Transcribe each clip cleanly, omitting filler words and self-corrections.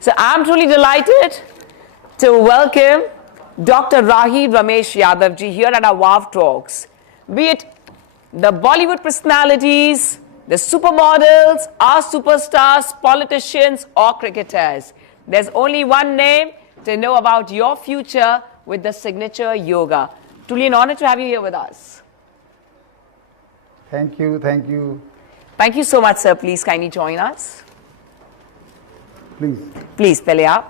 So I'm truly delighted to welcome Dr. Rahid Ramesh Yadav ji here at our WOW Talks. Be it the Bollywood personalities, the supermodels, our superstars, politicians or cricketers. There's only one name to know about your future with the signature yoga. Truly an honor to have you here with us. Thank you, thank you. Thank you so much, sir. Please kindly join us. Please. Please, pehle aap.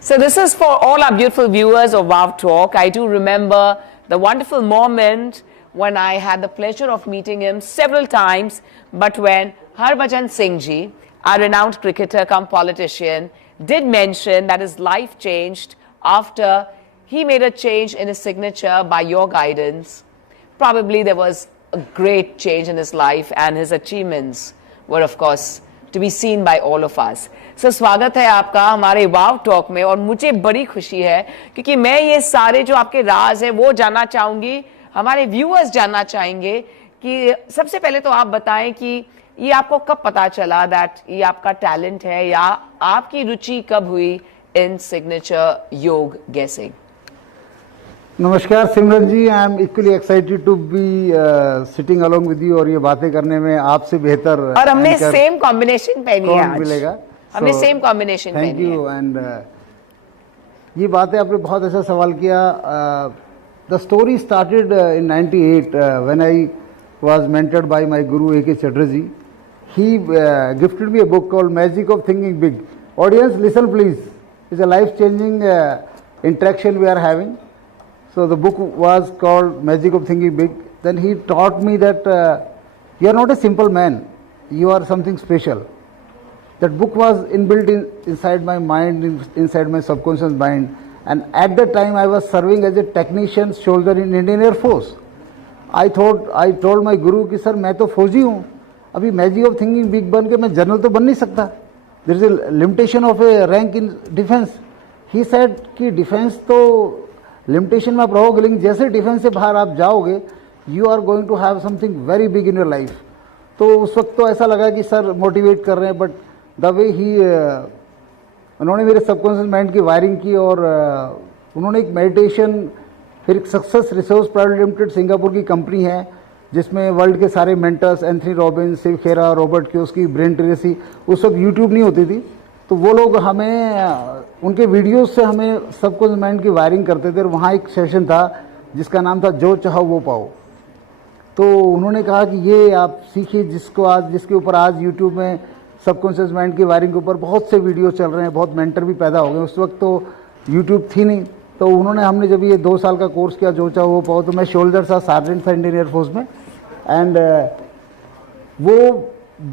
So this is for all our beautiful viewers of WOW Talk. I do remember the wonderful moment when I had the pleasure of meeting him several times, but when Harbhajan Singh ji, our renowned cricketer cum politician, did mention that his life changed after he made a change in his signature by your guidance. Probably there was a great change in his life and his achievements were of course to be seen by all of us. So स्वागत है आपका हमारे WOW Talk में और मुझे बड़ी खुशी है क्योंकि मैं ये सारे जो आपके राज है वो जानना चाहूंगी, हमारे व्यूअर्स जानना चाहेंगे कि सबसे पहले तो आप बताएं कि ये आपको कब पता चला दैट ये आपका टैलेंट है या आपकी रुचि कब हुई इन सिग्नेचर योग गेसिंग? नमस्कार Simran ji, I am equally excited to be sitting along with you और ये बातें करने में आपसे बेहतर और हमने सेम कॉम्बिनेशन पहनी है आज मिलेगा, हमने सेम कॉम्बिनेशन पहनी है। Thank you. एंड ये बातें आपने बहुत अच्छा सवाल किया। The story started in 98 when I was mentored by my guru A.K. Chatterjee. He gifted me a book called magic of thinking big. Audience listen please, it's a life changing interaction we are having. So the book was called Magic of Thinking Big. Then he taught me that you are not a simple man, you are something special. That book was inbuilt inside my mind, inside my subconscious mind. And at that time I was serving as a technician soldier in Indian Air Force. I told my guru कि sir मैं तो फौजी हूँ, अभी magic of thinking big बन के मैं general तो बन नहीं सकता. There is a limitation of a rank in defense. He said कि डिफेंस तो लिमिटेशन में आप रहोगे, लेकिन जैसे डिफेंस से बाहर आप जाओगे you are going to have something very big in your life. तो उस वक्त तो ऐसा लगा कि सर मोटिवेट कर रहे हैं, बट द वे ही उन्होंने मेरे सबकॉन्शियस माइंड की वायरिंग की और उन्होंने एक मेडिटेशन, फिर एक success resource private limited Singapore की कंपनी है जिसमें वर्ल्ड के सारे मेंटर्स एंथनी रॉबिन्स, शिव खेरा, रॉबर्ट कियोस्की, ब्रेन ट्रेसी, उस वक्त यूट्यूब नहीं होती थी, तो वो लोग हमें उनके वीडियोस से हमें सबको माइंड की वायरिंग करते थे. और वहाँ एक सेशन था जिसका नाम था जो चाहो वो पाओ. तो उन्होंने कहा कि ये आप सीखिए जिसके ऊपर आज यूट्यूब में सबकॉन्शियस माइंड की वायरिंग के ऊपर बहुत से वीडियो चल रहे हैं, बहुत मेंटर भी पैदा हो गए. उस वक्त तो यूट्यूब थी नहीं, तो हमने जब ये 2 साल का कोर्स किया जो चाहो वो पाओ, तो मैं शोल्डर था, सार्जेंट था इंडियन एयरफोर्स में. एंड वो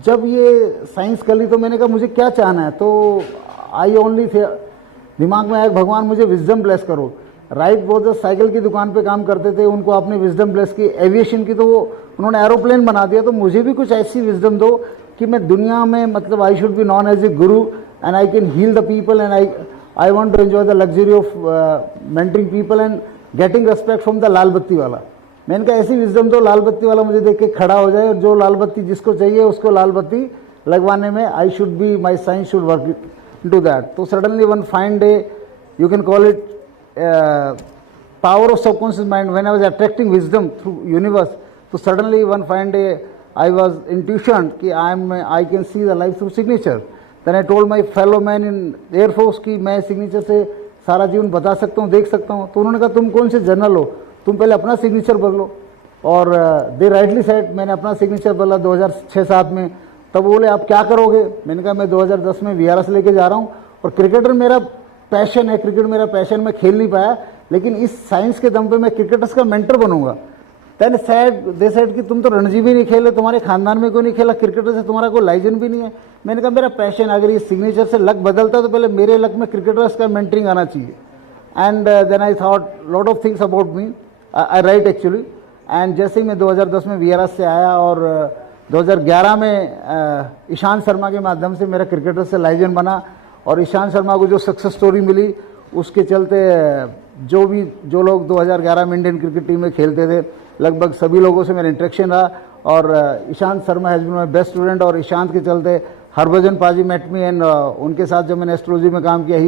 जब ये साइंस कर ली तो मैंने कहा मुझे क्या चाहना है, तो आई ओनली थे दिमाग में आया भगवान मुझे विजडम ब्लेस करो. राइट वो जो साइकिल की दुकान पे काम करते थे उनको आपने विजडम ब्लेस की, एविएशन की, तो वो उन्होंने एरोप्लेन बना दिया. तो मुझे भी कुछ ऐसी विजडम दो कि मैं दुनिया में मतलब I should be known as a guru and I can heal the people and I want to enjoy the luxury of mentoring people and getting respect from the लाल बत्ती वाला. मैंने कहा ऐसी विजडम दो लाल बत्ती वाला मुझे देख के खड़ा हो जाए और जो लाल बत्ती जिसको चाहिए उसको लाल बत्ती लगवाने में आई should B, my science should work into that. So suddenly one fine day, you can call it power of subconscious mind, when I was attracting wisdom through universe. So suddenly one fine day I was intuition कि I can see the life through signature. Then I told my fellow man in Air Force कि मैं signature से सारा जीवन बता सकता हूँ, देख सकता हूँ. तो उन्होंने कहा तुम कौन से जनरल हो, तुम पहले अपना सिग्नेचर बदलो. और दे राइटली सेड, मैंने अपना सिग्नेचर बदला 2006-07 में. तब बोले आप क्या करोगे, मैंने कहा मैं 2010 में VRS लेके जा रहा हूँ और क्रिकेटर मेरा पैशन है, क्रिकेट मेरा पैशन, मैं खेल नहीं पाया, लेकिन इस साइंस के दम पे मैं क्रिकेटर्स का मेंटर बनूंगा. देन दे सेड कि तुम तो रणजी भी नहीं खेले, तुम्हारे खानदान में कोई नहीं खेला, क्रिकेटर से तुम्हारा कोई लाइजन भी नहीं है. मैंने कहा मेरा पैशन, अगर ये सिग्नेचर से लक बदलता तो पहले मेरे लक में क्रिकेटर्स का मेंटरिंग आना चाहिए. And then I thought lot of things about me, I write actually. And जैसे ही मैं 2010 में VRS से आया और 2011 में ईशांत शर्मा के माध्यम से मेरा क्रिकेटर से लाइजन बना और ईशांत शर्मा को जो सक्सेस स्टोरी मिली उसके चलते जो लोग 2011 में इंडियन क्रिकेट टीम में खेलते थे, लगभग सभी लोगों से मेरा इंटरेक्शन रहा। और Ishant Sharma has been my best student, और ईशांत के चलते हरभजन पाजी मेट मी, एंड उनके साथ जब मैंने एस्ट्रोलॉजी में काम किया,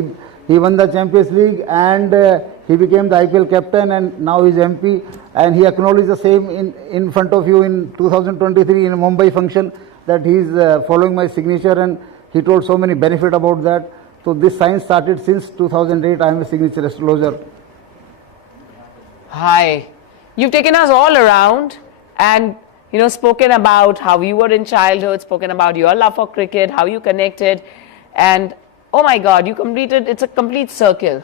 he won the Champions League, and he became the IPL captain, and now he's MP, and he acknowledged the same in front of you in 2023 in a Mumbai function, that he's following my signature, and he told so many benefit about that. So this science started since 2008. I am a signature astrologer. Hi. You've taken us all around and, you know, spoken about how you were in childhood, spoken about your love for cricket, how you connected, and oh my God, you completed, it's a complete circle.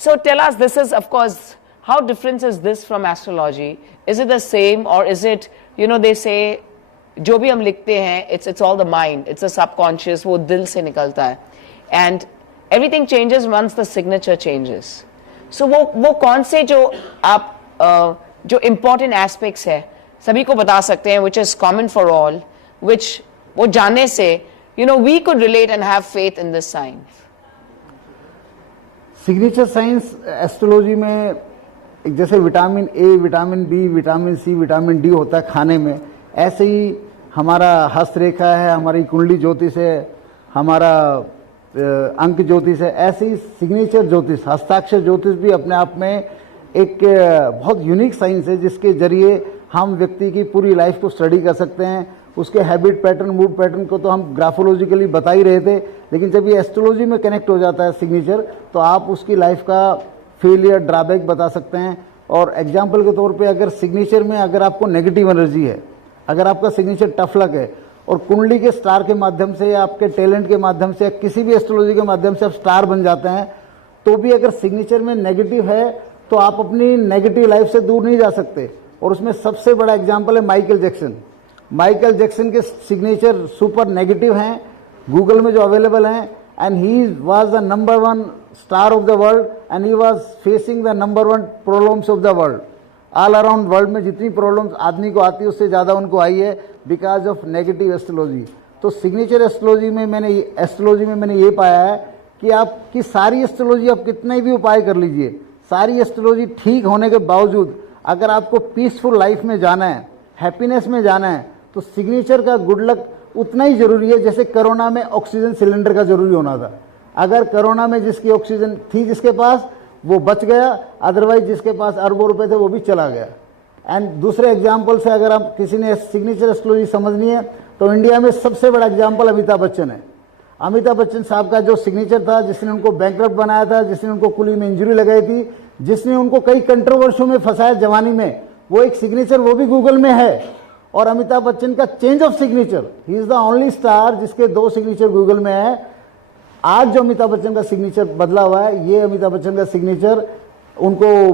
So tell us, this is, of course, how different is this from astrology? Is it the same, or is it, you know, they say, जो भी हम लिखते हैं, it's all the mind, it's the subconscious, वो दिल से निकलता है. And everything changes once the signature changes. So वो कौन से जो आप जो important aspects है, सभी को बता सकते हैं, which is common for all, which वो जानने से, you know, we could relate and have faith in this science. Signature science astrology में एक जैसे vitamin A, vitamin B, vitamin C, vitamin D होता है खाने में, ऐसे ही हमारा हस्तरेखा है, हमारी कुंडली ज्योतिष है, हमारा अंक ज्योतिष है, ऐसे ही सिग्नेचर ज्योतिष, हस्ताक्षर ज्योतिष भी अपने आप में एक बहुत यूनिक साइंस है, जिसके जरिए हम व्यक्ति की पूरी लाइफ को स्टडी कर सकते हैं। उसके हैबिट पैटर्न, मूड पैटर्न को तो हम ग्राफोलॉजिकली बता ही रहे थे, लेकिन जब ये एस्ट्रोलॉजी में कनेक्ट हो जाता है सिग्नेचर, तो आप उसकी लाइफ का फेलियर, ड्रॉबैक बता सकते हैं। और एग्जाम्पल के तौर पे अगर सिग्नेचर में अगर आपको नेगेटिव एनर्जी है, अगर आपका सिग्नेचर टफ लक है, और कुंडली के स्टार के माध्यम से या आपके टैलेंट के माध्यम से या किसी भी एस्ट्रोलॉजी के माध्यम से आप स्टार बन जाते हैं, तो भी अगर सिग्नेचर में नेगेटिव है तो आप अपनी नेगेटिव लाइफ से दूर नहीं जा सकते। और उसमें सबसे बड़ा एग्जाम्पल है माइकल जैक्सन। माइकल जैक्सन के सिग्नेचर सुपर नेगेटिव हैं, गूगल में जो अवेलेबल हैं, and he was the number 1 star of the world, and he was facing the number 1 problems of the world. All around world में जितनी problems आदमी को आती है उससे ज़्यादा उनको आई है बिकॉज ऑफ नेगेटिव एस्ट्रोलॉजी। तो सिग्नेचर एस्ट्रोलॉजी में मैंने ये पाया है कि आपकी सारी एस्ट्रोलॉजी, आप कितने भी उपाय कर लीजिए, सारी एस्ट्रोलॉजी ठीक होने के बावजूद अगर आपको पीसफुल लाइफ में जाना है, हैप्पीनेस में जाना है, तो सिग्नेचर का गुड लक उतना ही जरूरी है जैसे कोरोना में ऑक्सीजन सिलेंडर का जरूरी होना था। अगर कोरोना में जिसकी ऑक्सीजन थी जिसके पास, वो बच गया, अदरवाइज जिसके पास अरबों रुपए थे वो भी चला गया। एंड दूसरे एग्जाम्पल से अगर आप किसी ने सिग्नेचर एस्ट्रोलॉजी समझनी है, तो इंडिया में सबसे बड़ा एग्जाम्पल अमिताभ बच्चन है। अमिताभ बच्चन साहब का जो सिग्नेचर था, जिसने उनको बैंकरप्ट बनाया था, जिसने उनको कुली में इंजरी लगाई थी, जिसने उनको कई कंट्रोवर्शियों में फंसाया जवानी में, वो एक सिग्नेचर वो भी गूगल में है। और अमिताभ बच्चन का change of signature, he is the only star जिसके 2 सिग्नेचर गूगल में है। आज जो अमिताभ बच्चन का सिग्नेचर बदला हुआ है, ये अमिताभ बच्चन का सिग्नेचर उनको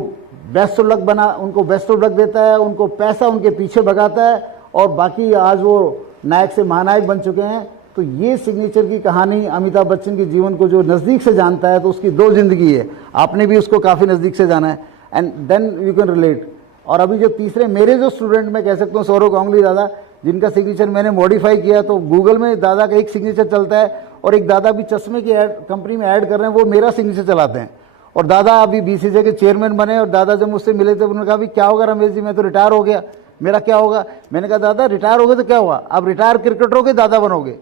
बेस्ट ऑफ लक देता है, उनको पैसा उनके पीछे भगाता है, और बाकी आज वो नायक से महानायक बन चुके हैं। तो ये सिग्नेचर की कहानी अमिताभ बच्चन के जीवन को जो नज़दीक से जानता है, तो उसकी 2 जिंदगी है, आपने भी उसको काफ़ी नज़दीक से जाना है, and then you can relate. और अभी जो तीसरे मेरे जो स्टूडेंट मैं कह सकता हूँ, सौरव गांगुली दादा, जिनका सिग्नेचर मैंने मॉडिफाई किया, तो गूगल में दादा का एक सिग्नेचर चलता है, और एक दादा भी चश्मे की कंपनी में ऐड कर रहे हैं, वो मेरा सिग्नेचर चलाते हैं। और दादा अभी बीसीसीआई के चेयरमैन बने, और दादा जब मुझसे मिले थे उन्होंने कहा भी क्या होगा रमेश जी, मैं तो रिटायर हो गया, मेरा क्या होगा। मैंने कहा दादा रिटायर हो गए तो क्या हुआ, आप रिटायर क्रिकेटर हो गए, दादा बनोगे।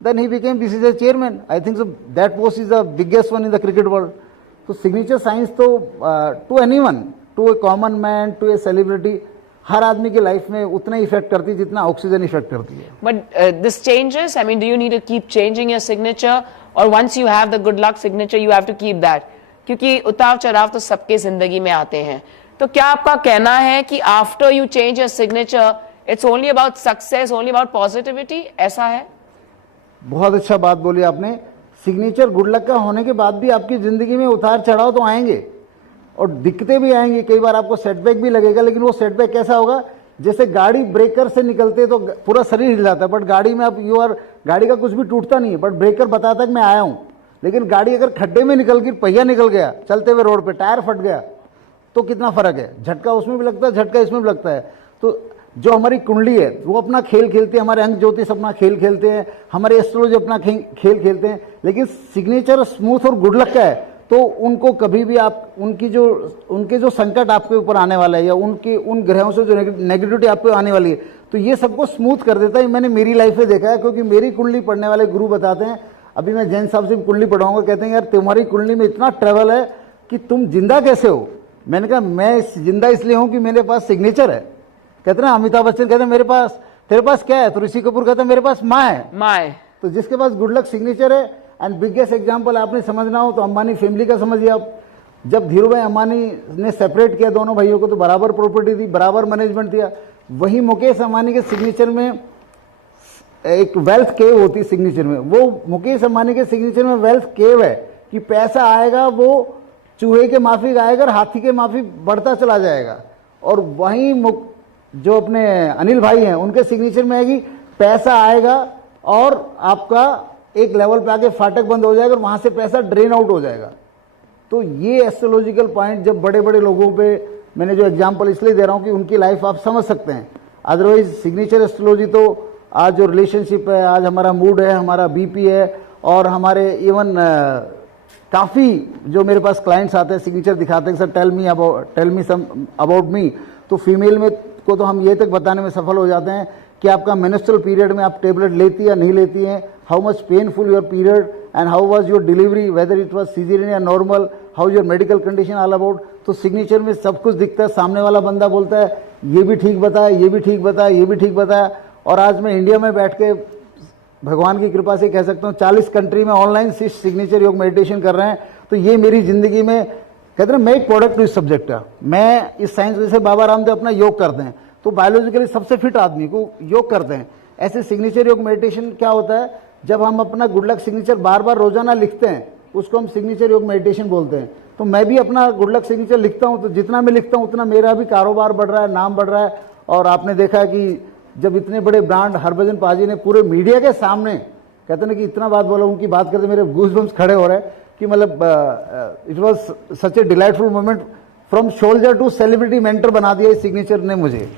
Then he became BCCI chairman. I think so that post is the biggest one in the cricket world. तो सिग्नेचर साइंस तो to anyone, to a common man, to a celebrity, हर आदमी की life में उतना इफेक्ट करती है जितना ऑक्सीजन इफेक्ट करती है। But this changes, I mean do you need to keep changing your signature, और once you have the good luck signature you have to keep that, क्योंकि उतार चढ़ाव तो सबके जिंदगी में आते हैं। तो क्या आपका कहना है कि after you change your signature it's only about success, only about positivity, ऐसा है? बहुत अच्छा बात बोली आपने। सिग्नेचर गुड लक का होने के बाद भी आपकी जिंदगी में उतार चढ़ाव तो आएंगे, और दिक्कतें भी आएंगी, कई बार आपको सेटबैक भी लगेगा, लेकिन वो सेटबैक कैसा होगा, जैसे गाड़ी ब्रेकर से निकलते तो पूरा शरीर हिल जाता है, बट गाड़ी में आप गाड़ी का कुछ भी टूटता नहीं है, बट ब्रेकर बताता है कि मैं आया हूं। लेकिन गाड़ी अगर खड्डे में निकल गई, पहिया निकल गया चलते हुए रोड पे, टायर फट गया, तो कितना फर्क है, झटका उसमें भी लगता है, झटका इसमें भी लगता है। तो जो हमारी कुंडली है वो अपना खेल खेलती है, हमारे अंक ज्योतिष अपना खेल खेलते हैं, हमारे एस्ट्रोलॉजी अपना खेल खेलते हैं, लेकिन सिग्नेचर स्मूथ और गुड लक का है तो उनको कभी भी आप उनके जो संकट आपके ऊपर आने वाला है या उन ग्रहों से जो नेगेटिविटी आप पे आने वाली है, तो ये सबको स्मूथ कर देता है। मैंने मेरी लाइफ में देखा है, क्योंकि मेरी कुंडली पढ़ने वाले गुरु बताते हैं, अभी मैं जैन साहब से कुंडली पढ़ाऊंगा, कहते हैं यार तुम्हारी कुंडली में इतना ट्रेवल है कि तुम जिंदा कैसे हो। मैंने कहा मैं जिंदा इसलिए हूं कि मेरे पास सिग्नेचर है। कहते ना अमिताभ बच्चन कहते हैं तेरे पास क्या है, तो ऋषि कपूर कहते हैं मेरे पास माँ है। तो जिसके पास गुड लक सिग्नेचर है, एंड बिगेस्ट एग्जांपल आपने समझना हो तो अंबानी फैमिली का समझिए आप। जब धीरू भाई अंबानी ने सेपरेट किया दोनों भाइयों को, तो बराबर प्रॉपर्टी दी, बराबर मैनेजमेंट दिया। वही मुकेश अंबानी के सिग्नेचर में एक वेल्थ केव होती है सिग्नेचर में, वो मुकेश अंबानी के सिग्नेचर में वेल्थ केव है कि पैसा आएगा वो चूहे के माफिक आएगा और हाथी के माफिक बढ़ता चला जाएगा। और वहीं जो अपने अनिल भाई हैं उनके सिग्नेचर में है कि पैसा आएगा और आपका एक लेवल पे आके फाटक बंद हो जाएगा और वहां से पैसा ड्रेन आउट हो जाएगा। तो ये एस्ट्रोलॉजिकल पॉइंट जब बड़े बड़े लोगों पे, मैंने जो एग्जांपल इसलिए दे रहा हूं कि उनकी लाइफ आप समझ सकते हैं। अदरवाइज सिग्नेचर एस्ट्रोलॉजी तो आज जो रिलेशनशिप है, आज हमारा मूड है, हमारा बीपी है, और हमारे इवन काफ़ी जो मेरे पास क्लाइंट्स आते हैं सिग्नेचर दिखाते हैं, sir tell me some about me, तो फीमेल में को तो हम ये तक बताने में सफल हो जाते हैं कि आपका मेंस्ट्रुअल पीरियड में आप टेबलेट लेती या नहीं लेती हैं, how much painful your period and how was your delivery, whether it was caesarean या normal, how your medical condition all about. तो सिग्नेचर में सब कुछ दिखता है। सामने वाला बंदा बोलता है ये भी ठीक बताया, ये भी ठीक बताया, ये भी ठीक बताया। और आज मैं इंडिया में बैठ के भगवान की कृपा से कह सकता हूँ 40 कंट्री में ऑनलाइन सिग्नेचर योग मेडिटेशन कर रहे हैं। तो ये मेरी जिंदगी में, कहते हैं मैं एक प्रोडक्ट हूँ इस सब्जेक्ट का। मैं इस साइंस, जैसे बाबा रामदेव अपना योग करते हैं तो बायोलॉजिकली सबसे फिट आदमी को योग करते हैं, ऐसे सिग्नेचर योग मेडिटेशन क्या होता है, जब हम अपना गुड लक सिग्नेचर बार बार रोजाना लिखते हैं उसको हम सिग्नेचर योग मेडिटेशन बोलते हैं। तो मैं भी अपना गुड लक सिग्नेचर लिखता हूँ, तो जितना मैं लिखता हूँ उतना मेरा भी कारोबार बढ़ रहा है, नाम बढ़ रहा है। और आपने देखा कि जब इतने बड़े ब्रांड हरभजन पाजी ने पूरे मीडिया के सामने, कहते ना कि इतना बात बोला, उनकी बात करते मेरे गूज़बम्स खड़े हो रहे हैं कि मतलब it was such a delightful moment. From soldier to celebrity mentor बना दिया इस सिग्नेचर ने मुझे।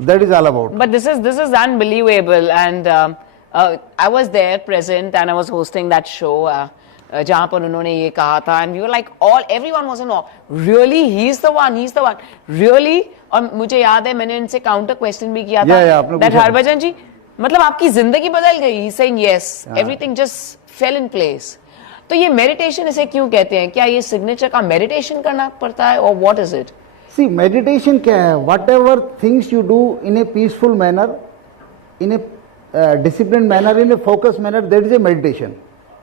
That is all about. But this is unbelievable, and I was there present and I was hosting that show जहाँ पर उन्होंने ये कहा था, and we were like everyone was in awe. Really, he's the one, really? और मुझे याद है मैंने इनसे काउंटर क्वेश्चन भी किया था that हरभजन जी, मतलब आपकी जिंदगी बदल गई। He's saying yes, everything just fell in place. तो ये मेडिटेशन इसे क्यों कहते हैं? क्या ये सिग्नेचर का मेडिटेशन करना पड़ता है और what is it? See meditation क्या है, whatever things you do in a peaceful manner, in a discipline manner, in a focus manner, that is a meditation.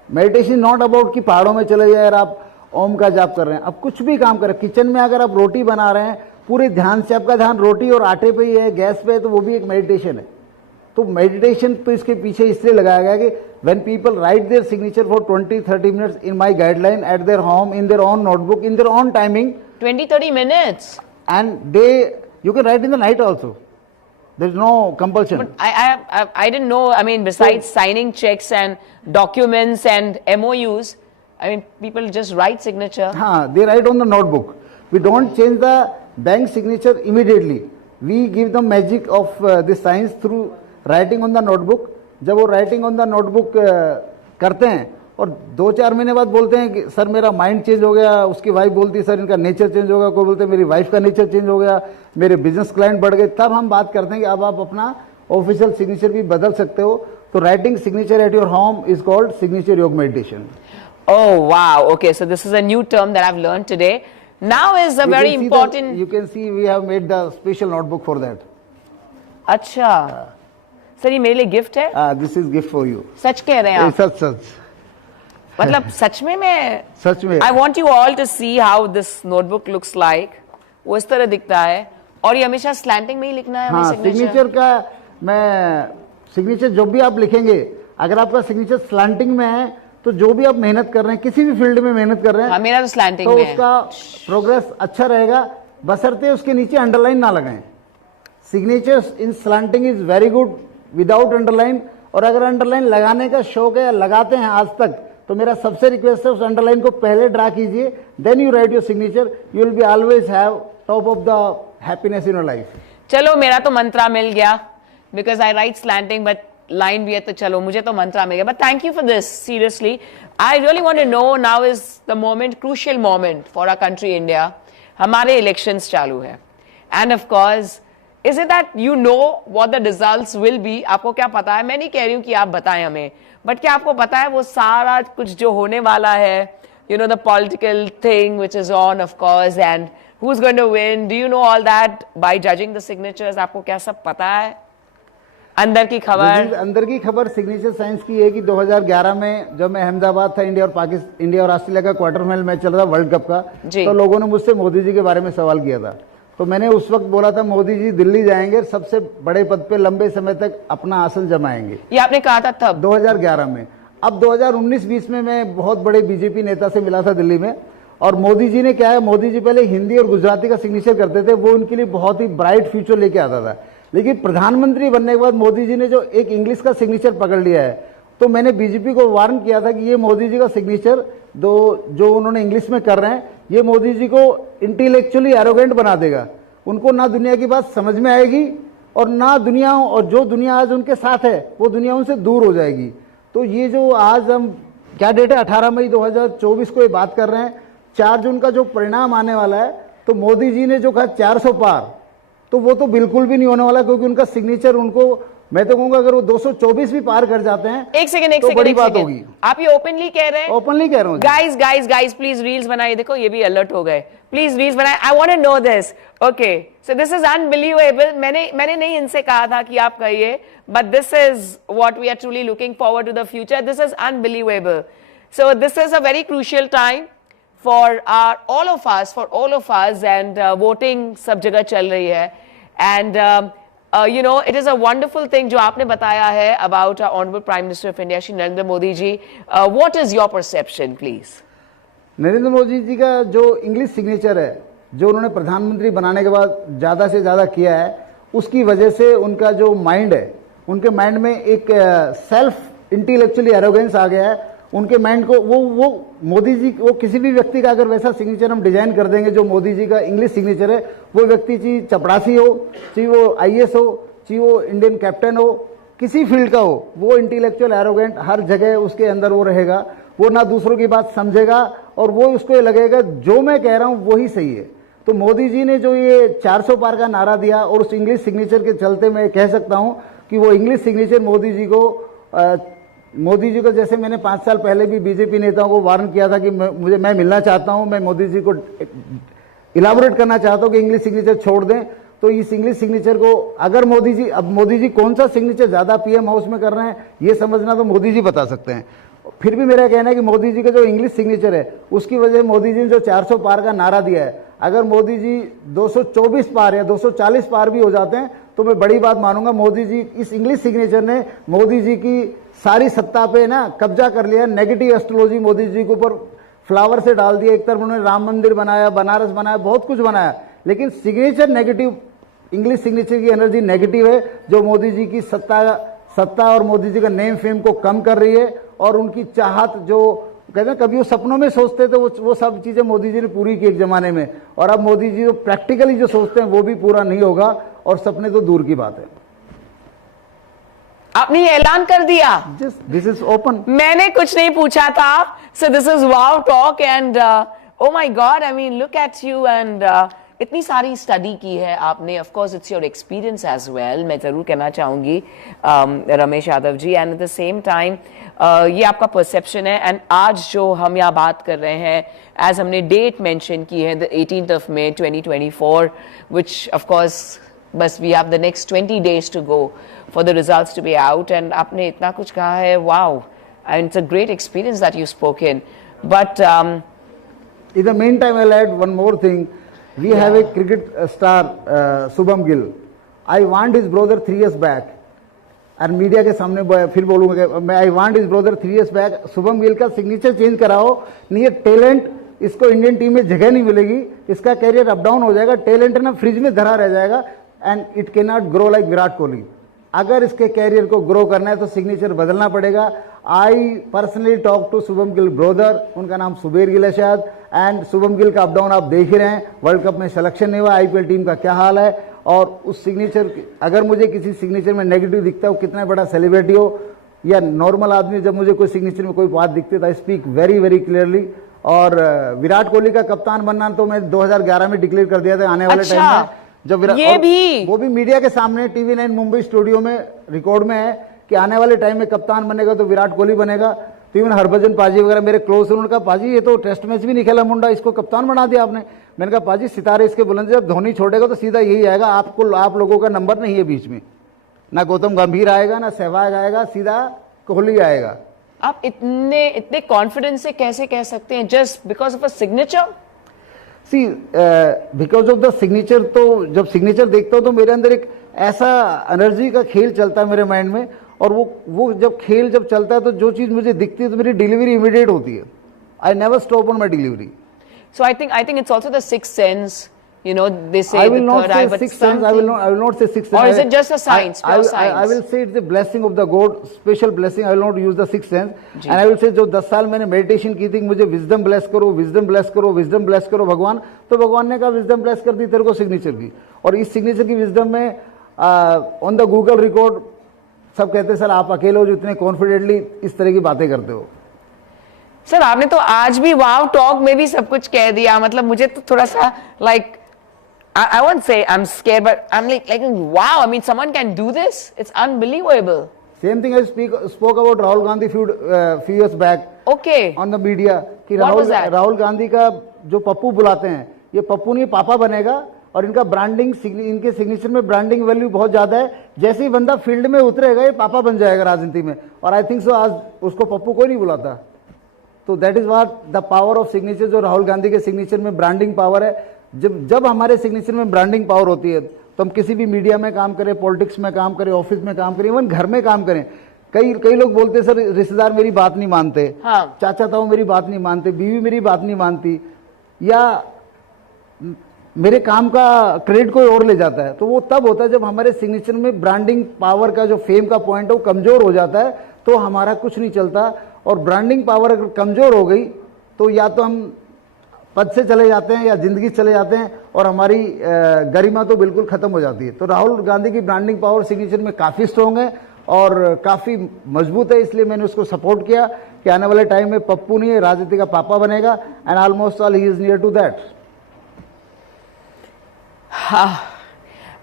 Meditation not about कि पहाड़ों में चले जाए और आप ओम का जाप कर रहे हैं। आप कुछ भी काम कर रहे हैं, किचन में अगर आप रोटी बना रहे हैं पूरे ध्यान से, आपका ध्यान रोटी और आटे पे ही है, गैस पे है, तो वो भी एक मेडिटेशन है। तो मेडिटेशन तो इसके पीछे इसलिए लगाया गया कि when people write their signature for 20-30 minutes in my guideline at their home, in their own notebook, in their own timing, 20-30 minutes, and you can write in the night also, there is no compulsion. But I didn't know, I mean, besides signing checks and documents and MOUs, I mean, people just write signature. They write on the notebook. We don't change the bank signature immediately. We give the magic of this science through writing on the notebook. जब वो writing on the notebook करते हैं और 2-4 महीने बाद बोलते हैं कि सर मेरा माइंड चेंज हो गया, उसकी वाइफ बोलती है सर इनका नेचर चेंज हो गया, कोई बोलते हैं मेरी वाइफ का नेचर चेंज हो गया, मेरे बिजनेस क्लाइंट बढ़ गए, तब हम बात करते हैं कि अब आप अपना ऑफिशियल सिग्नेचर भी बदल सकते हो। तो writing signature at your home is called signature योग meditation. Oh wow, okay, so this is a new term that I've learned today. Now is a very important, you can see we have made the special notebook for that. अच्छा sir, ये मेरे लिए gift है। This is gift for you. सच कह रहे हैं आप? सच मतलब सच में मैं सच में I want you all to see how this notebook looks like. वो इस तरह दिखता है और ये हमेशा स्लैंटिंग में ही लिखना है। हाँ, सिग्नेचर का मैं सिग्नेचर जो भी आप लिखेंगे, अगर आपका सिग्नेचर स्लैंटिंग में है तो जो भी आप मेहनत कर रहे हैं, किसी भी फील्ड में मेहनत कर रहे हैं, हाँ, मेरा तो स्लैंटिंग तो में है, उसका प्रोग्रेस अच्छा रहेगा, बशर्ते उसके नीचे अंडरलाइन ना लगाएं। Signature in slanting is very good without underline. और अगर अंडरलाइन लगाने का शौक है, लगाते हैं आज तक, तो मेरा सबसे रिक्वेस्ट है उस अंडरलाइन को पहले ड्रा कीजिए, then you write your signature, you will be always have top of the happiness in your life. चलो मेरा तो मंत्रा मिल गया, because I write slanting but line भी है तो चलो, मुझे तो मंत्रा मिल गया, but thank you for this seriously. I really want to know, now is the moment, crucial moment for our country India. हमारे इलेक्शंस चालू है, and of course is it that you know what the results will be? आपको क्या पता है? मैं नहीं कह रही हूँ कि आप बताएं हमें, बट क्या आपको पता है वो सारा कुछ जो होने वाला है, you know, the political thing which is on, of course, and who's going to win? Do you know all that by judging the signatures? आपको क्या सब पता है? अंदर की खबर? अंदर की खबर सिग्नेचर साइंस की है कि 2011 में जब मैं अहमदाबाद था, इंडिया और ऑस्ट्रेलिया का क्वार्टर फाइनल मैच चल रहा था वर्ल्ड कप का, तो लोगों ने मुझसे मोदी जी के बारे में सवाल किया था. तो मैंने उस वक्त बोला था मोदी जी दिल्ली जाएंगे, सबसे बड़े पद पे लंबे समय तक अपना आसन जमाएंगे. ये आपने कहा था तब 2011 में. अब 2019-20 में मैं बहुत बड़े बीजेपी नेता से मिला था दिल्ली में, और मोदी जी ने क्या है, मोदी जी पहले हिंदी और गुजराती का सिग्नेचर करते थे, वो उनके लिए बहुत ही ब्राइट फ्यूचर लेके आता था. लेकिन प्रधानमंत्री बनने के बाद मोदी जी ने जो एक इंग्लिश का सिग्नेचर पकड़ लिया है, तो मैंने बीजेपी को वार्न किया था कि ये मोदी जी का सिग्नेचर जो उन्होंने इंग्लिश में कर रहे हैं, ये मोदी जी को इंटेलेक्चुअली एरोगेंट बना देगा. उनको ना दुनिया की बात समझ में आएगी, और ना दुनिया, और जो दुनिया आज उनके साथ है वो दुनिया उनसे दूर हो जाएगी. तो ये जो आज हम, क्या डेट है, 18 मई 2024 को ये बात कर रहे हैं, 4 जून का जो परिणाम आने वाला है, तो मोदी जी ने जो कहा 400 पार, तो वो तो बिल्कुल भी नहीं होने वाला, क्योंकि उनका सिग्नेचर, उनको मैं तो कहूंगा अगर वो 224 भी पार कर जाते हैं, एक सेकंड, तो बड़ी बात होगी. आप ये ओपनली कह रहे हैं? ओपनली कह रहा हूँ. गाइस प्लीज रील्स बनाइए. देखो ये भी अलर्ट हो गए. प्लीज रील्स बनाए. I want to know this. Okay, so this is unbelievable. मैंने नहीं इनसे कहा था कि आप कहिए, but this is what we are truly looking forward to the future. This is unbelievable. So this is a very crucial time for all of us, and voting सब जगह चल रही है. And you know, it is a wonderful thing जो आपने बताया है about our honorable Prime Minister of India, Shri Narendra Modi ji. What is your perception, please? Narendra Modi ji का जो इंग्लिश सिग्नेचर है, जो उन्होंने प्रधानमंत्री बनाने के बाद ज़्यादा से ज़्यादा किया है, उसकी वजह से उनका जो माइंड है, उनके माइंड में एक सेल्फ इंटेलेक्चुअली एरोगेंस आ गया है. उनके माइंड को वो मोदी जी, वो किसी भी व्यक्ति का अगर वैसा सिग्नेचर हम डिजाइन कर देंगे जो मोदी जी का इंग्लिश सिग्नेचर है, वो व्यक्ति चाहे चपरासी हो, चाहे वो आईएएस हो, चाहे वो इंडियन कैप्टन हो, किसी फील्ड का हो, वो इंटेलेक्चुअल एरोगेंट हर जगह उसके अंदर वो रहेगा. वो ना दूसरों की बात समझेगा, और वो उसको ये लगेगा जो मैं कह रहा हूँ वही सही है. तो मोदी जी ने जो ये 400 पार का नारा दिया, और उस इंग्लिश सिग्नेचर के चलते मैं कह सकता हूँ कि वो इंग्लिश सिग्नेचर मोदी जी को जैसे मैंने 5 साल पहले भी बीजेपी नेताओं को वार्न किया था कि मैं मिलना चाहता हूं, मैं मोदी जी को इलाबोरेट करना चाहता हूं कि इंग्लिश सिग्नेचर छोड़ दें. तो इस इंग्लिश सिग्नेचर को अगर मोदी जी कौन सा सिग्नेचर ज्यादा पीएम हाउस में कर रहे हैं, ये समझना तो मोदी जी बता सकते हैं. फिर भी मेरा कहना है कि मोदी जी का जो इंग्लिश सिग्नेचर है, उसकी वजह मोदी जी ने जो 400 पार का नारा दिया है, अगर मोदी जी 224 पार या 240 पार भी हो जाते हैं, तो मैं बड़ी बात मानूंगा. मोदी जी, इस इंग्लिश सिग्नेचर ने मोदी जी की सारी सत्ता पे ना कब्जा कर लिया. नेगेटिव एस्ट्रोलॉजी मोदी जी के ऊपर फ्लावर से डाल दिया. एक तरफ उन्होंने राम मंदिर बनाया, बनारस बनाया, बहुत कुछ बनाया, लेकिन सिग्नेचर नेगेटिव, इंग्लिश सिग्नेचर की एनर्जी नेगेटिव है, जो मोदी जी की सत्ता और मोदी जी का नेम फेम को कम कर रही है. और उनकी चाहत, जो कहते हैं कभी वो सपनों में सोचते थे, वो सब चीजें मोदी जी ने पूरी की एक जमाने में, और अब मोदी जी जो प्रैक्टिकली जो सोचते हैं वो भी पूरा नहीं होगा, और सपने तो दूर की बात है. आपने ये ऐलान कर दिया? This is open. मैंने कुछ नहीं पूछा था. So this is wow talk, and oh my god, I mean look at you. And इतनी सारी स्टडी की है आपने. Of course it's your experience as well, मैं जरूर कहना चाहूंगी Ramesh Yadav ji. And at the same time ये आपका परसेप्शन है. एंड आज जो हम यहाँ बात कर रहे हैं, एज हमने डेट मेंशन की है, the 18th of May 2024, which of course बस we have the next 20 days to go for the results to be out. And आपने इतना कुछ कहा है, wow, and it's a great experience that you've spoken. But in the meantime, I'll add one more thing. We have a cricket star, Shubham Gill. I warned his brother 3 years back. और media के सामने फिर बोलूंगा, मैं I want his brother 3 years back, Shubham Gill का signature change कराओ. नहीं ये टैलेंट, इसको इंडियन टीम में जगह नहीं मिलेगी, इसका कैरियर अप डाउन हो जाएगा. टैलेंट ना फ्रिज में धरा रह जाएगा, and it can not grow like Virat Kohli. अगर इसके कैरियर को ग्रो करना है तो सिग्नेचर बदलना पड़ेगा. I personally talk to Shubham Gill brother, उनका नाम सुबेर गिल है शायद. एंड शुभम गिल का अप डाउन आप देख ही रहे हैं. वर्ल्ड कप में सिलेक्शन नहीं हुआ, आईपीएल टीम का क्या हाल है. और उस सिग्नेचर, अगर मुझे किसी सिग्नेचर में नेगेटिव दिखता है, वो कितना बड़ा सेलिब्रिटी हो या नॉर्मल आदमी, जब मुझे कोई सिग्नेचर में कोई बात दिखती है, I speak very very clearly. और विराट कोहली का कप्तान बनना तो मैं 2011 में डिक्लेयर कर दिया था, आने वाले टाइम में जब विराट, ये भी वो भी मीडिया के सामने TV9 मुंबई स्टूडियो में रिकॉर्ड में है कि आने वाले टाइम में कप्तान बनेगा तो विराट कोहली बनेगा। तो इवन हरभजन पाजी वगैरह मेरे क्लोज हैं, उन्होंने कहा पाजी ये तो टेस्ट मैच भी नहीं खेला मुंडा, इसको कप्तान बना दिया आपने। मैंने कहा पाजी सितारे इसके बुलंद, जब धोनी छोड़ेगा तो सीधा यही आएगा, आपको आप लोगों का नंबर नहीं है बीच में, ना गौतम गंभीर आएगा ना सहवाग आएगा, सीधा कोहली आएगा। आप इतने कॉन्फिडेंस से कैसे कह सकते हैं just because of a signature? See because of the signature, तो जब सिग्नेचर देखता हूं तो मेरे अंदर एक ऐसा एनर्जी का खेल चलता है मेरे माइंड में, और वो जब खेल जब चलता है तो जो चीज मुझे दिखती है तो मेरी डिलीवरी इमीडिएट होती है। I never stop on my delivery. So I think it's also the sixth sense. You know, they say I will the not third say eye, but sixth sense. I will not say sixth sense. Or is it just a science, pure science? I will say it's a blessing of the God, special blessing. I will not use the sixth sense. And I will say जो 10 साल मैंने meditation की थी, मुझे wisdom bless करो, wisdom bless करो, wisdom bless करो भगवान, तो भगवान ने कहा विजडम ब्लेस कर दी तेरे को सिग्नेचर की। और इस सिग्नेचर की विजडम में ऑन द गूगल रिकॉर्ड सब कहते हैं सर आप अकेले हो जो इतने कॉन्फिडेंटली इस तरह की बातें करते हो। सर आपने तो आज भी वाव टॉक में भी सब कुछ कह दिया, मतलब मुझे तो थोड़ा सा like I won't say I'm scared, but I'm like wow, I mean someone can do this, it's unbelievable. Same thing I spoke about Rahul Gandhi few years back. Okay. On the media कि राहुल गांधी का जो पप्पू बुलाते हैं, ये पप्पू नहीं पापा बनेगा, और इनका ब्रांडिंग, इनके सिग्नेचर में ब्रांडिंग वैल्यू बहुत ज्यादा है, जैसे ही बंदा फील्ड में उतरेगा ये पापा बन जाएगा राजनीति में। और आई थिंक सो आज उसको पप्पू कोई नहीं बुलाता। तो that is what the power of signature, जो राहुल गांधी के सिग्नेचर में ब्रांडिंग पावर है। जब हमारे सिग्नेचर में ब्रांडिंग पावर होती है तो हम किसी भी मीडिया में काम करें, पॉलिटिक्स में काम करें, ऑफिस में काम करें, इवन घर में काम करें। कई लोग बोलते हैं सर रिश्तेदार मेरी बात नहीं मानते, हाँ। चाचा ताऊ मेरी बात नहीं मानते, बीवी मेरी बात नहीं मानती, या मेरे काम का क्रेडिट कोई और ले जाता है। तो वो तब होता है जब हमारे सिग्नेचर में ब्रांडिंग पावर का जो फेम का पॉइंट है वो कमजोर हो जाता है, तो हमारा कुछ नहीं चलता। और ब्रांडिंग पावर अगर कमजोर हो गई तो या तो हम पद से चले जाते हैं या जिंदगी चले जाते हैं, और हमारी गरिमा तो बिल्कुल खत्म हो जाती है। तो राहुल गांधी की ब्रांडिंग पावर सिग्नेचर में काफी स्ट्रॉन्ग है और काफी मजबूत है, इसलिए मैंने उसको सपोर्ट किया कि आने वाले टाइम में पप्पू नहीं है, राजनीति का पापा बनेगा, and almost all he is near to that.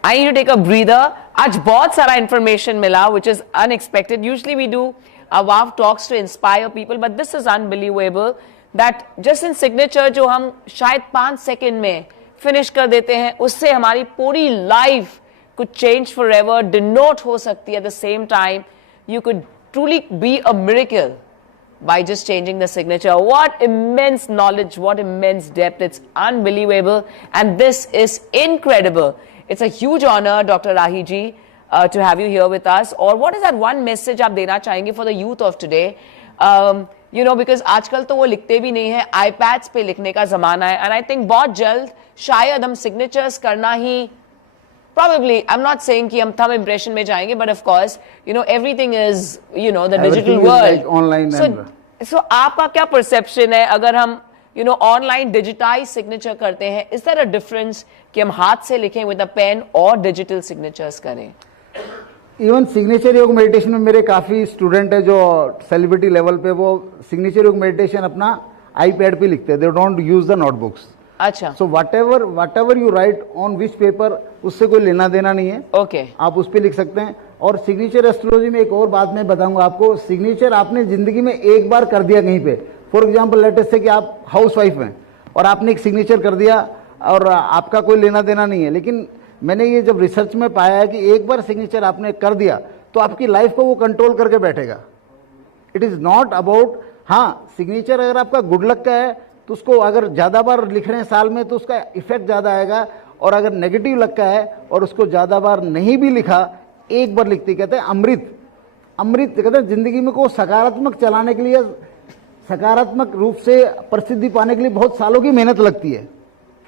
I need to take a breather. आज बहुत सारा information मिला, which is unexpected. Usually we do wow talks to inspire people, but this is unbelievable that just in signature जो हम शायद 5 second में finish कर देते हैं, उससे हमारी पूरी life could change forever, denote हो सकती है। At the same time, you could truly be a miracle by just changing the signature. What immense knowledge, what immense depth. It's unbelievable, and this is incredible. It's a huge honor, Dr. Rahi ji, to have you here with us. Or what is that one message आप देना चाहेंगे for the youth of today? You know, because आजकल तो वो लिखते भी नहीं है, iPads पे लिखने का जमाना है, and I think बहुत जल्द शायद हम signatures करना ही probably, I'm not saying कि हम thumb impression में जाएंगे, but of course, you know, everything is, you know, the digital world. Like online so आपका क्या perception है अगर हम, you know, online digitized signature करते हैं, is there a difference कि हम हाथ से लिखें with a pen और digital signatures करें? इवन सिग्नेचर योग मेडिटेशन में मेरे काफी स्टूडेंट है जो सेलिब्रिटी लेवल पे, वो सिग्नेचर योग मेडिटेशन अपना आईपैड पे लिखते हैं, they don't use the notebooks. अच्छा। So whatever you write on which paper, उससे कोई लेना देना नहीं है। ओके। आप उस पर लिख सकते हैं। और सिग्नेचर एस्ट्रोलॉजी में एक और बात मैं बताऊंगा आपको, सिग्नेचर आपने जिंदगी में एक बार कर दिया कहीं पे, फॉर एग्जाम्पल लेटेस्ट से कि आप हाउस वाइफ हैं और आपने एक सिग्नेचर कर दिया और आपका कोई लेना देना नहीं है, लेकिन मैंने ये जब रिसर्च में पाया है कि एक बार सिग्नेचर आपने कर दिया तो आपकी लाइफ को वो कंट्रोल करके बैठेगा। इट इज नॉट अबाउट, हाँ सिग्नेचर अगर आपका गुड लक का है तो उसको अगर ज़्यादा बार लिख रहे हैं साल में तो उसका इफेक्ट ज़्यादा आएगा, और अगर नेगेटिव लक का है और उसको ज़्यादा बार नहीं भी लिखा, एक बार लिखते, कहते हैं अमृत कहते हैं जिंदगी में को सकारात्मक चलाने के लिए, सकारात्मक रूप से प्रसिद्धि पाने के लिए बहुत सालों की मेहनत लगती है,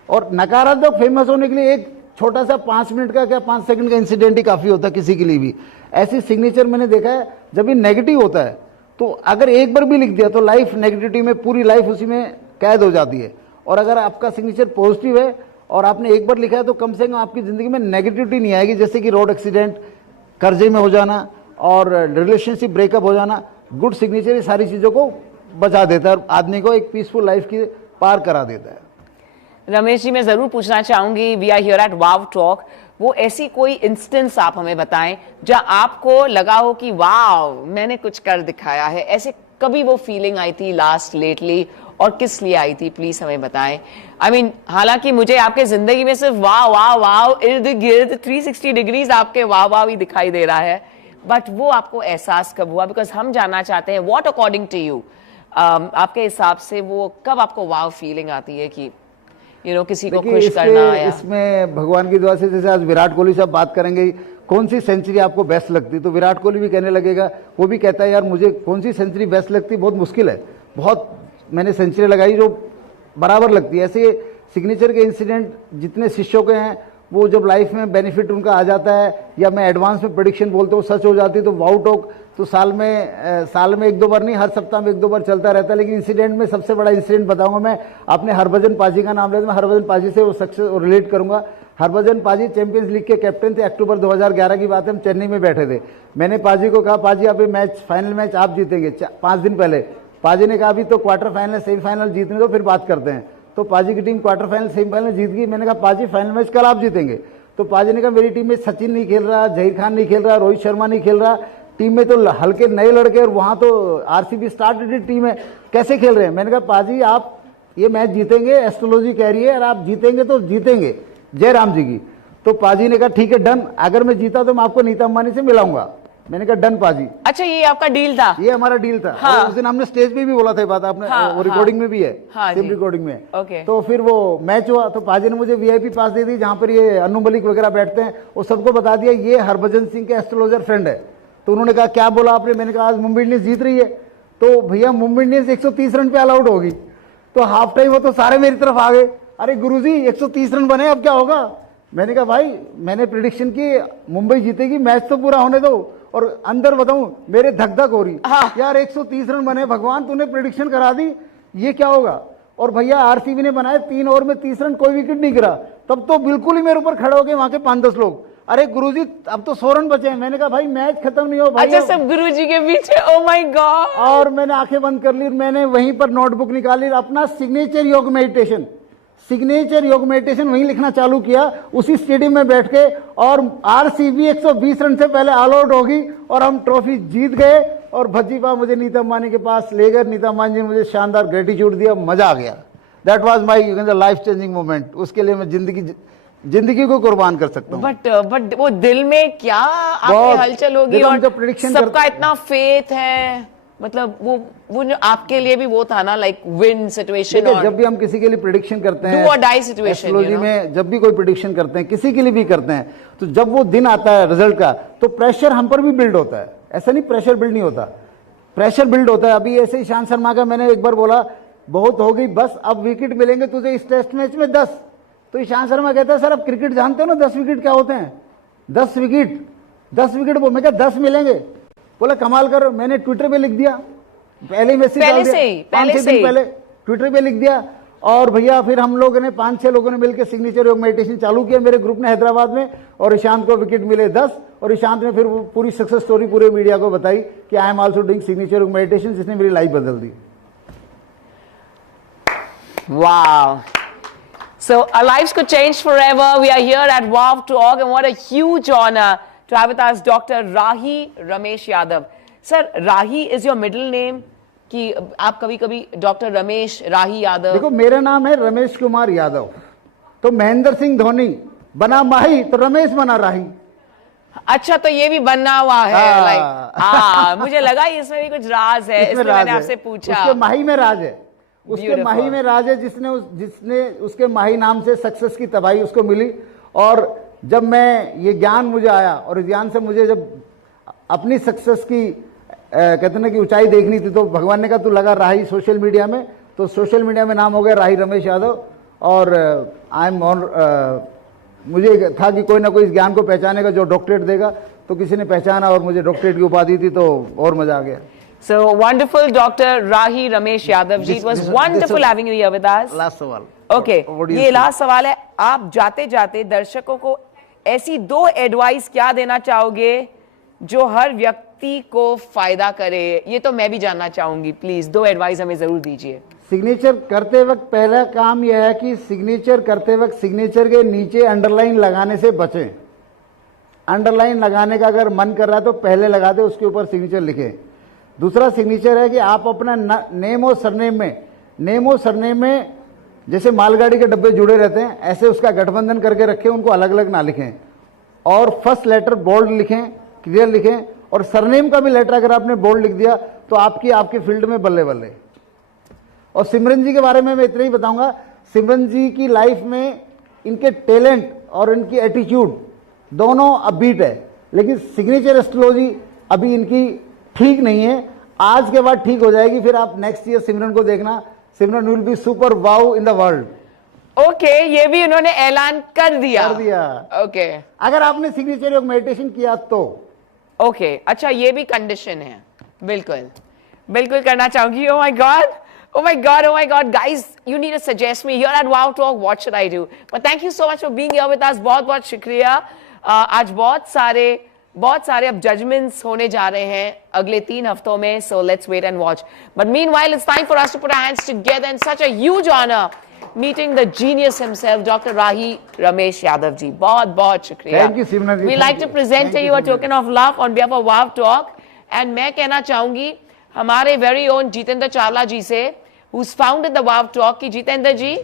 और नकारात्मक फेमस होने के लिए एक छोटा सा 5 मिनट का क्या 5 सेकंड का इंसिडेंट ही काफ़ी होता है किसी के लिए भी। ऐसी सिग्नेचर मैंने देखा है जब ये नेगेटिव होता है तो अगर एक बार भी लिख दिया तो लाइफ नेगेटिविटी में पूरी लाइफ उसी में कैद हो जाती है, और अगर आपका सिग्नेचर पॉजिटिव है और आपने एक बार लिखा है तो कम से कम आपकी ज़िंदगी में नेगेटिविटी नहीं आएगी, जैसे कि रोड एक्सीडेंट, कर्जे में हो जाना और रिलेशनशिप ब्रेकअप हो जाना। गुड सिग्नेचर ये सारी चीज़ों को बचा देता है और आदमी को एक पीसफुल लाइफ की पार करा देता है। रमेश जी, मैं जरूर पूछना चाहूंगी, we are here at wow talk, वो ऐसी कोई इंस्टेंस आप हमें बताएं जहां आपको लगा हो कि वाव मैंने कुछ कर दिखाया है, ऐसे कभी वो फीलिंग आई थी लास्ट लेटली, और किस लिए आई थी, प्लीज हमें बताएं। आई मीन हालांकि मुझे आपके जिंदगी में सिर्फ वाह वाह वाह इर्द गिर्द 360 डिग्रीज आपके वाह वाह ही दिखाई दे रहा है, बट वो आपको एहसास कब हुआ? बिकॉज हम जानना चाहते हैं व्हाट अकॉर्डिंग टू यू, आपके हिसाब से वो कब आपको वाव फीलिंग आती है कि किसी को खुश करना आया? इसमें भगवान की दुआ से, जैसे आज विराट कोहली से आप बात करेंगे कौन सी सेंचुरी आपको बेस्ट लगती, तो विराट कोहली भी कहने लगेगा, वो भी कहता है यार मुझे कौन सी सेंचुरी बेस्ट लगती, बहुत मुश्किल है, बहुत मैंने सेंचुरी लगाई जो बराबर लगती है। ऐसे सिग्नेचर के इंसिडेंट जितने शिष्यों के हैं, वो जब लाइफ में बेनिफिट उनका आ जाता है या मैं एडवांस में प्रेडिक्शन बोलता हूँ सच हो जाती है, तो वाउ टॉक तो साल में एक दो बार नहीं, हर सप्ताह में एक दो बार चलता रहता है। लेकिन इंसिडेंट में सबसे बड़ा इंसिडेंट बताऊंगा मैं, आपने हरभजन पाजी का नाम लिया, मैं हरभजन पाजी से वो सक्सेस रिलेट करूंगा। हरभजन पाजी चैंपियंस लीग के कैप्टन थे, अक्टूबर 2011 की बात है, हम चेन्नई में बैठे थे। मैंने पाजी को कहा, पाजी आप ये मैच फाइनल मैच आप जीतेंगे 5 दिन पहले। पाजी ने कहा अभी तो क्वार्टर फाइनल सेमीफाइनल जीतने दो फिर बात करते हैं। तो पाजी की टीम क्वार्टर फाइनल सेमीफाइनल जीत गई। मैंने कहा पाजी फाइनल मैच कल आप जीतेंगे। तो पाजी ने कहा मेरी टीम में सचिन नहीं खेल रहा, जहीर खान नहीं खेल रहा, रोहित शर्मा नहीं खेल रहा, टीम में तो हल्के नए लड़के, और वहां तो आरसीबी स्टार्टेड टीम है, कैसे खेल रहे हैं? मैंने कहा पाजी आप ये मैच जीतेंगे, एस्ट्रोलॉजी कह रही है, और आप जीतेंगे तो जीतेंगे जयराम जी की। तो पाजी ने कहा ठीक है डन, अगर मैं जीता तो मैं आपको नीता अंबानी से मिलाऊंगा। मैंने कहा डन पाजी। अच्छा, ये आपका डील था? ये हमारा डील था। हाँ। उस दिन हमने स्टेज पे भी बोला था बात, आपने वो रिकॉर्डिंग में भी है, सेम रिकॉर्डिंग में। ओके। तो फिर वो मैच हुआ तो पाजी ने मुझे वीआईपी पास दे दी, जहां पर ये अनु मलिक वगैरह बैठते हैं, और सबको बता दिया ये हरभजन सिंह के एस्ट्रोलॉजर फ्रेंड है। तो उन्होंने कहा क्या बोला आपने? मैंने कहा आज मुंबई इंडियंस जीत रही है। तो भैया मुंबई इंडियंस 130 रन पे ऑल आउट होगी। तो हाफ टाइम वो तो सारे मेरी तरफ आ गए, अरे गुरुजी 130 रन बने अब क्या होगा? मैंने कहा भाई मैंने प्रेडिक्शन की मुंबई जीतेगी, मैच तो पूरा होने दो। और अंदर बताऊं मेरे धक धक हो रही, यार 130 रन बने, भगवान तूने प्रेडिक्शन करा दी, ये क्या होगा? और भैया आरसीबी ने बनाए 3 ओवर में 30 रन, कोई विकेट नहीं गिरा। तब तो बिल्कुल ही मेरे ऊपर खड़े हो गए वहां के 5-10 लोग, अरे गुरुजी अब तो 100 रन बचे हैं। मैंने कहा भाई मैच खत्म नहीं हो भाई। अच्छा, सब गुरुजी के पीछे, ओ माय गॉड। और मैंने आंखें बंद कर ली, मैंने वहीं पर नोटबुक निकाली, अपना सिग्नेचर योग मेडिटेशन वहीं लिखना चालू किया, उसी स्टेडियम में बैठ के। और आरसीबी 120 रन से पहले ऑल आउट होगी और हम ट्रॉफी जीत गए। और भज्जीपा मुझे नीता अंबानी के पास ले गए, नीता अंबानी जी ने मुझे शानदार ग्रेटिट्यूड दिया, मजा आ गया। That was my life changing moment. उसके लिए मैं जिंदगी को कुर्बान कर सकता हूँ। बट वो दिल में क्या आपकी हलचल होगी, और जब प्रेडिक्शन सबका इतना फेथ है, मतलब वो जो आपके लिए भी वो था ना, लाइक विन सिचुएशन। और जब भी हम किसी के लिए प्रेडिक्शन करते हैं, डू और डाई सिचुएशन, एस्ट्रोलॉजी में जब भी कोई प्रेडिक्शन करते हैं, किसी के लिए भी करते हैं, तो जब वो दिन आता है रिजल्ट का, तो प्रेशर हम पर भी बिल्ड होता है। ऐसा नहीं प्रेशर बिल्ड नहीं होता, प्रेशर बिल्ड होता है। अभी ऐसे ही ईशांत शर्मा का मैंने एक बार बोला बहुत हो गई बस, अब विकेट मिलेंगे तुझे इस टेस्ट मैच में 10। तो ईशांत शर्मा कहता है सर आप क्रिकेट जानते हो ना 10 विकेट क्या होते हैं? 10 विकेट वो, मैं क्या 10 मिलेंगे? बोला कमाल कर। मैंने ट्विटर पे लिख दिया, पहले मैसेज पहले से ही पहले ट्विटर पे लिख दिया। और भैया फिर हम लोगों ने 5-6 लोगों ने मिलकर सिग्नेचर योग मेडिटेशन चालू किया मेरे ग्रुप ने हैदराबाद में, और ईशांत को विकेट मिले 10। और ईशांत ने फिर पूरी सक्सेस स्टोरी पूरे मीडिया को बताई कि I am also doing signature योग मेडिटेशन, जिसने मेरी लाइफ बदल दी। Wow. So our lives could change forever. We are here at Wow Talk, and what a huge honor to have with us Dr. Rahi Ramesh Yadav. Sir, Rahi is your middle name? कि आप कभी कभी doctor Ramesh राही यादव? देखो मेरा नाम है रमेश कुमार यादव, तो महेंद्र सिंह धोनी बना माही तो रमेश बना राही। अच्छा, तो ये भी बनना हुआ है, लाइक मुझे लगा इसमें भी कुछ राज है, इसलिए मैंने आपसे पूछा। उसके माही में राज है, उसके माही में राज है, जिसने उसके माही नाम से सक्सेस की तबाही उसको मिली। और जब मैं ये ज्ञान मुझे आया, और इस ज्ञान से मुझे जब अपनी सक्सेस की कहते ना कि ऊंचाई देखनी थी, तो भगवान ने कहा तू लगा राही सोशल मीडिया में। तो सोशल मीडिया में नाम हो गया राही रमेश यादव। और आई एम ऑन, मुझे था कि कोई ना कोई इस ज्ञान को पहचानेगा जो डॉक्टरेट देगा, तो किसी ने पहचाना और मुझे डॉक्टरेट की उपाधि दी, तो और मजा आ गया। So wonderful, Dr. Rahi Ramesh Yadav ji. It was wonderful having you here with us. Last सवाल Okay, What do you ये say? लास्ट सवाल है. आप जाते जाते दर्शकों को ऐसी 2 एडवाइस क्या देना चाहोगे जो हर व्यक्ति को फायदा करे? ये तो मैं भी जानना चाहूंगी. प्लीज 2 एडवाइस हमें जरूर दीजिए. सिग्नेचर करते वक्त पहला काम यह है कि सिग्नेचर करते वक्त सिग्नेचर के नीचे अंडरलाइन लगाने से बचें. अंडरलाइन लगाने का अगर मन कर रहा है तो पहले लगा दे, उसके ऊपर सिग्नेचर लिखें. दूसरा सिग्नेचर है कि आप अपना नेम और सरनेम में जैसे मालगाड़ी के डब्बे जुड़े रहते हैं ऐसे उसका गठबंधन करके रखें, उनको अलग अलग ना लिखें. और फर्स्ट लेटर बोल्ड लिखें, क्लियर लिखें. और सरनेम का भी लेटर अगर आपने बोल्ड लिख दिया तो आपके फील्ड में बल्ले बल्ले. और सिमरन जी के बारे में मैं इतना ही बताऊंगा. सिमरन जी की लाइफ में इनके टैलेंट और इनकी एटीट्यूड दोनों अपबीट है, लेकिन सिग्नेचर एस्ट्रोलॉजी अभी इनकी ठीक नहीं है. आज के बाद ठीक हो जाएगी. फिर आप नेक्स्ट ईयर सिमरन को देखना. Simran will be super wow in the world. Okay, ये भी उन्होंने ऐलान कर दिया. ओके, अगर आपने सिग्नेचर योग मेडिटेशन किया तो. ओके, अच्छा, ये भी कंडीशन है. बिल्कुल बिल्कुल करना चाहूंगी. ओ my God, oh my god, guys, you need to suggest me here at Wow Talk. What should I do? But thank you so much for being here with us. बहुत बहुत शुक्रिया. आज बहुत सारे अब जजमेंट्स होने जा रहे हैं अगले 3 हफ्तों में. So let's wait and watch. But meanwhile, it's time for us to put our hands together in such a huge honor meeting the genius himself, Dr. Rahi Ramesh Yadav ji. बहुत बहुत शुक्रिया. Thank you, Simran ji. We like to present to you a token of love on behalf of Wow Talk. And मैं कहना चाहूंगी हमारे very own Jitendra Chawla जी से, who's founded the Wow Talk, कि जितेंद्र जी